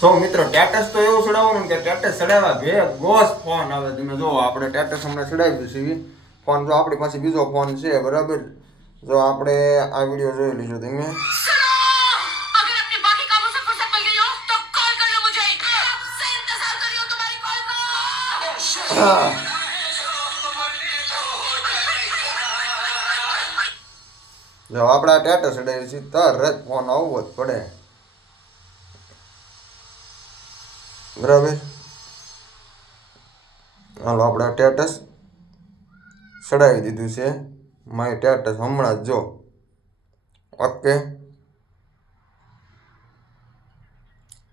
તો મિત્રો સ્ટેટસ તો એવું ચડાવવાનું કે સ્ટેટસ ચડાવ્યા ભેગોસ ફોન આવે. તમે જો આપણે સ્ટેટસ હમણાં ચડાવી દઈશું ફોન. જો આપણી પાસે બીજો ફોન છે બરાબર. જો આપણે આ વિડીયો જોઈ લીધો તમે. જો આપણા સ્ટેટસ ચડાવી છે તરત ફોન આવવો જ પડે બરાબર. હાલો આપણે સ્ટેટસ ચડાવી દીધું છે. માય સ્ટેટસ હમણાં જ જો. ઓકે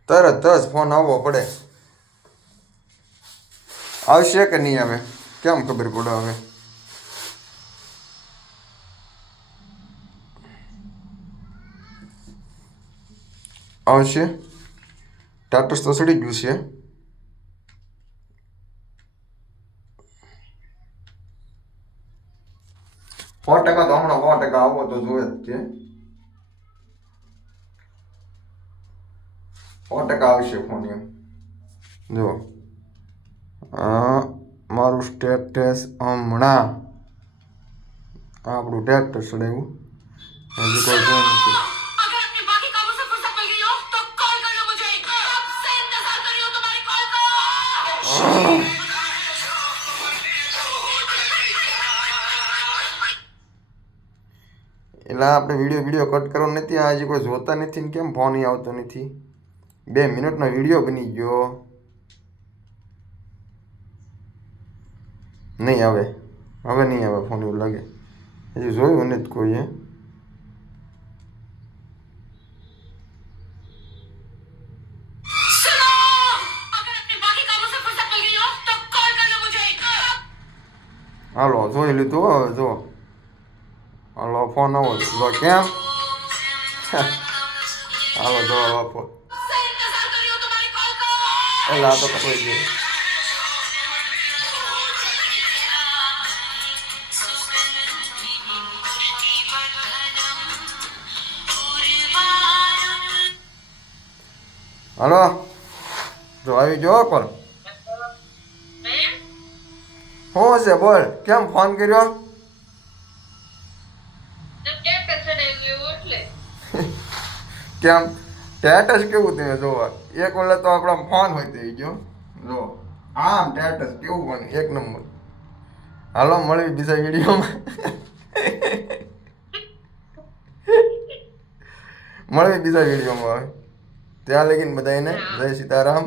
તરત જ ફોન આવવો પડે. આવશે કે નહીં આવે કેમ ખબર પડે હવે. આવશે. સ્ટેટસ તો ચડી ગયું છે. 100% તો હમણાં 100% આવો તો જોઈએ જ છે. 100% આવશે ફોન એમ. જો મારું સ્ટેટસ હમણાં આપણું સ્ટેટસ ચડાવ્યું હજી કોઈ જોયું નથી. એટલે આપણે વિડીયો કટ કરવાનો નથી. આ હજી કોઈ જોતા નથી ને કેમ ફોન આવતો નથી. 2 મિનિટનો વિડીયો બની ગયો. નહીં આવે હવે નહીં આવે ફોન એવું લાગે. હજી જોયું નથી કોઈએ. હાલો જોઈ લીધું હવે જો. હાલો ફોન આવો જો કેમ. હાલો જો આપો એટલે આ તો કપાઈ ગયું. હાલો જો આવી ગયો પણ શું છે બોલ કેમ ફોન કર્યો. કેમ સ્ટેટસ કેવું તમે જોવા. એક ઓલા તો આપણા ફોન હોય થઈ ગયો જો. આમ સ્ટેટસ કેવું પણ 1 નંબર. હાલો મળવી બીજા વિડીયોમાં. મળવી બીજા વિડીયોમાં હવે. ત્યાં લગીને બધાને જય સીતારામ.